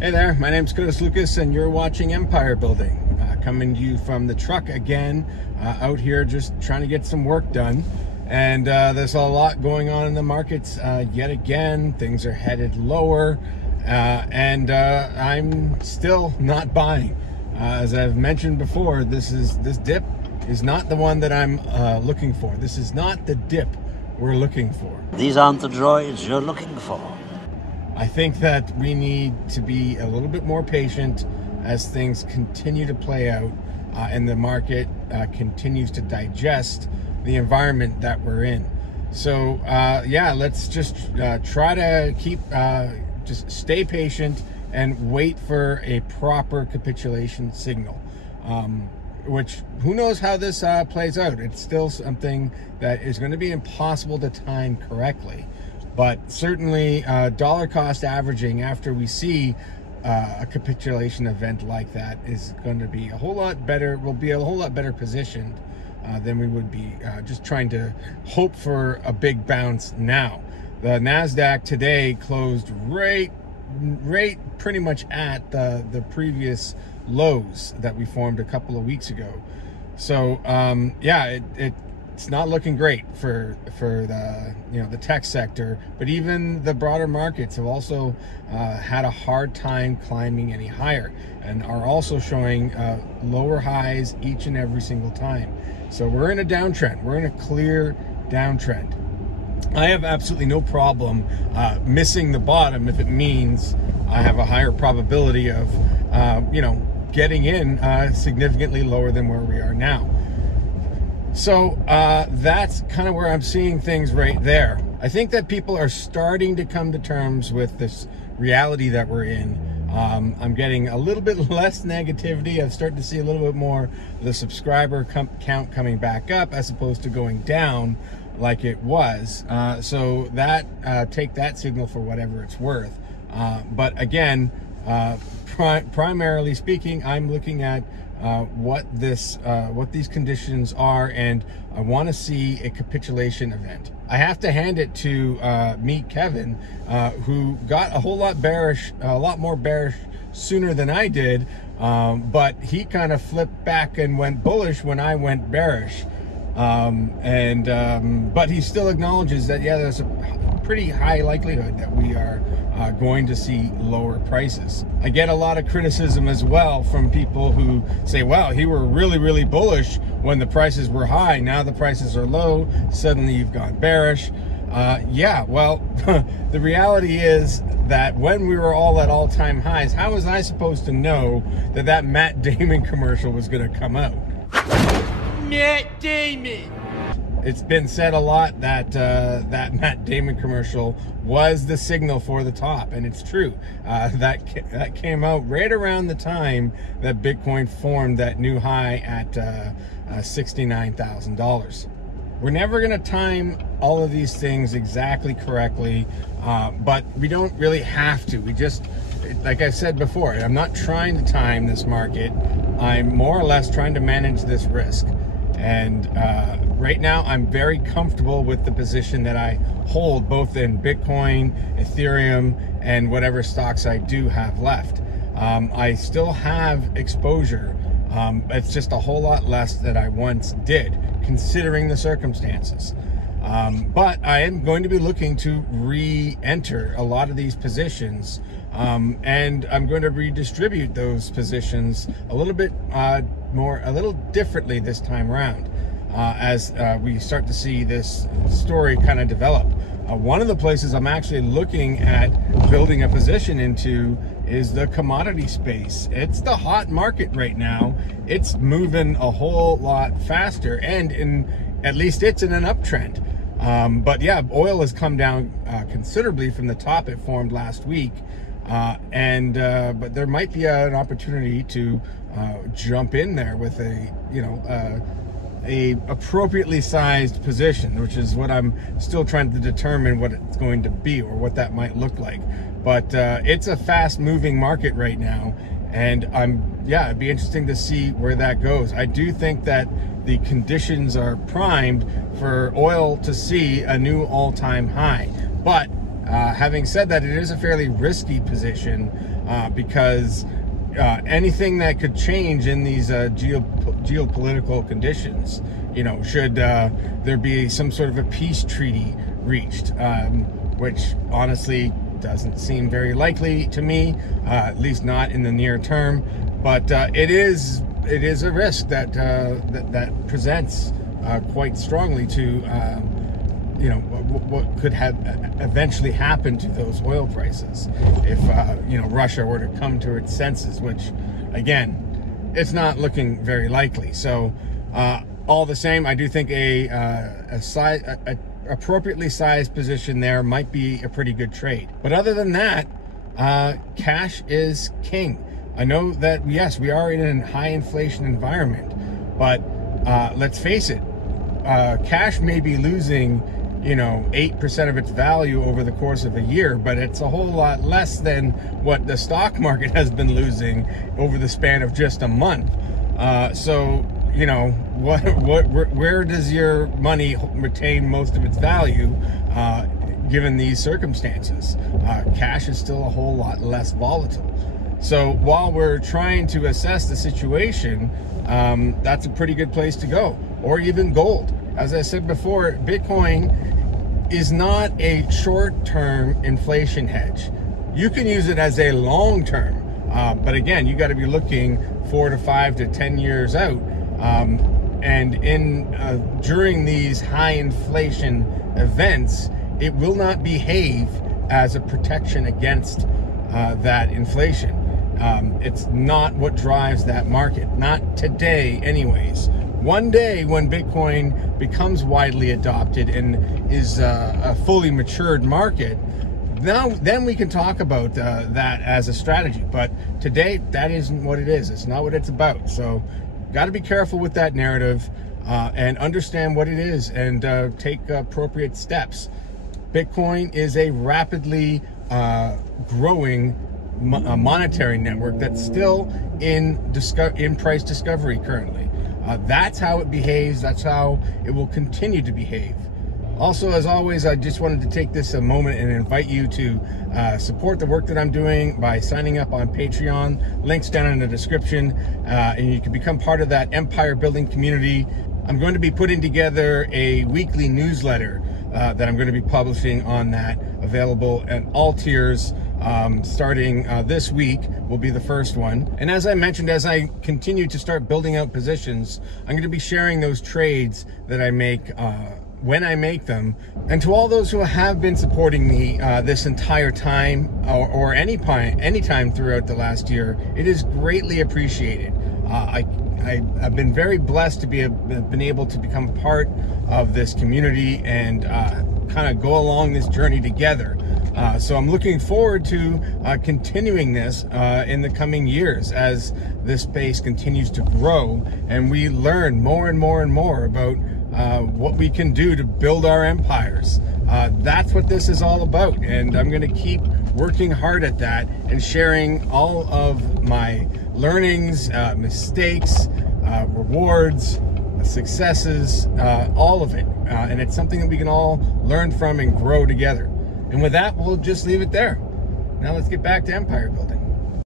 Hey there, my name's Curtis Lucas and you're watching Empire Building. Coming to you from the truck again, out here just trying to get some work done. And there's a lot going on in the markets yet again. Things are headed lower and I'm still not buying. As I've mentioned before, this dip is not the one that I'm looking for. This is not the dip we're looking for. These aren't the droids you're looking for. I think that we need to be a little bit more patient as things continue to play out and the market continues to digest the environment that we're in. So yeah, let's just try to keep, just stay patient and wait for a proper capitulation signal. Which, who knows how this plays out. It's still something that is going to be impossible to time correctly. But certainly dollar cost averaging after we see a capitulation event like that is going to be a whole lot better. We'll be a whole lot better positioned than we would be just trying to hope for a big bounce now. The NASDAQ today closed right pretty much at the previous lows that we formed a couple of weeks ago. So yeah, it's not looking great for the the tech sector, but even the broader markets have also had a hard time climbing any higher and are also showing lower highs each and every single time. So we're in a downtrend. We're in a clear downtrend. I have absolutely no problem missing the bottom if it means I have a higher probability of getting in significantly lower than where we are now. So that's kind of where I'm seeing things right there. I think that people are starting to come to terms with this reality that we're in. I'm getting a little bit less negativity. I've started to see a little bit more of the subscriber count coming back up as opposed to going down like it was. So that take that signal for whatever it's worth. But again, primarily speaking, I'm looking at what these conditions are, and I want to see a capitulation event. I have to hand it to Meet Kevin, who got a whole lot bearish, a lot more bearish sooner than I did, but he kind of flipped back and went bullish when I went bearish. But he still acknowledges that, yeah, there's a pretty high likelihood that we are going to see lower prices. I get a lot of criticism as well from people who say, well, you were really bullish when the prices were high. Now the prices are low. Suddenly you've gone bearish. Yeah, well, the reality is that when we were all at all-time highs, how was I supposed to know that Matt Damon commercial was going to come out? Matt Damon. It's been said a lot that that Matt Damon commercial was the signal for the top, and it's true. That came out right around the time that Bitcoin formed that new high at $69,000. We're never going to time all of these things exactly correctly, but we don't really have to. We just, like I said before, I'm not trying to time this market. I'm more or less trying to manage this risk. And right now, I'm very comfortable with the position that I hold, both in Bitcoin, Ethereum, and whatever stocks I do have left. I still have exposure. It's just a whole lot less than I once did, considering the circumstances. But I am going to be looking to re-enter a lot of these positions, and I'm going to redistribute those positions a little bit a little differently this time around, as we start to see this story kind of develop. One of the places I'm actually looking at building a position into is the commodity space. It's the hot market right now. It's moving a whole lot faster, and at least it's in an uptrend. But yeah, oil has come down considerably from the top it formed last week. But there might be an opportunity to jump in there with a appropriately sized position, which is what I'm still trying to determine what it's going to be or what that might look like. But it's a fast moving market right now, and it'd be interesting to see where that goes. I do think that the conditions are primed for oil to see a new all-time high, but Having said that, it is a fairly risky position because anything that could change in these geopolitical conditions, should there be some sort of a peace treaty reached, which honestly doesn't seem very likely to me, at least not in the near term. But it is a risk that that presents quite strongly to what could have eventually happened to those oil prices if Russia were to come to its senses, which again, it's not looking very likely. So all the same, I do think a appropriately sized position there might be a pretty good trade. But other than that, cash is king. I know that, yes, we are in a high inflation environment, but let's face it, cash may be losing 8% of its value over the course of a year, but it's a whole lot less than what the stock market has been losing over the span of just a month. So where does your money retain most of its value given these circumstances? Cash is still a whole lot less volatile. So while we're trying to assess the situation, that's a pretty good place to go. Or even gold. As I said before, Bitcoin is not a short-term inflation hedge. You can use it as a long-term, but again, you got to be looking 4 to 5 to 10 years out. And during these high inflation events, it will not behave as a protection against that inflation. It's not what drives that market. Not today, anyways. One day when Bitcoin becomes widely adopted and is a fully matured market, then we can talk about that as a strategy. But today, that isn't what it is. It's not what it's about. So got to be careful with that narrative and understand what it is and take appropriate steps. Bitcoin is a rapidly growing monetary network that's still in price discovery currently. That's how it behaves. That's how it will continue to behave. Also, as always, I just wanted to take this a moment and invite you to support the work that I'm doing by signing up on Patreon. Links down in the description, and you can become part of that empire building community. I'm going to be putting together a weekly newsletter that I'm going to be publishing on that, available at all tiers. Starting this week will be the first one. And as I mentioned, as I continue to start building out positions, I'm going to be sharing those trades that I make when I make them. And to all those who have been supporting me this entire time or any time throughout the last year, it is greatly appreciated. I've been very blessed to been able to become a part of this community and kind of go along this journey together. So I'm looking forward to continuing this in the coming years as this space continues to grow and we learn more and more and more about what we can do to build our empires. That's what this is all about, and I'm going to keep working hard at that and sharing all of my learnings, mistakes, rewards, successes, all of it. And it's something that we can all learn from and grow together. And with that, we'll just leave it there. Now let's get back to empire building.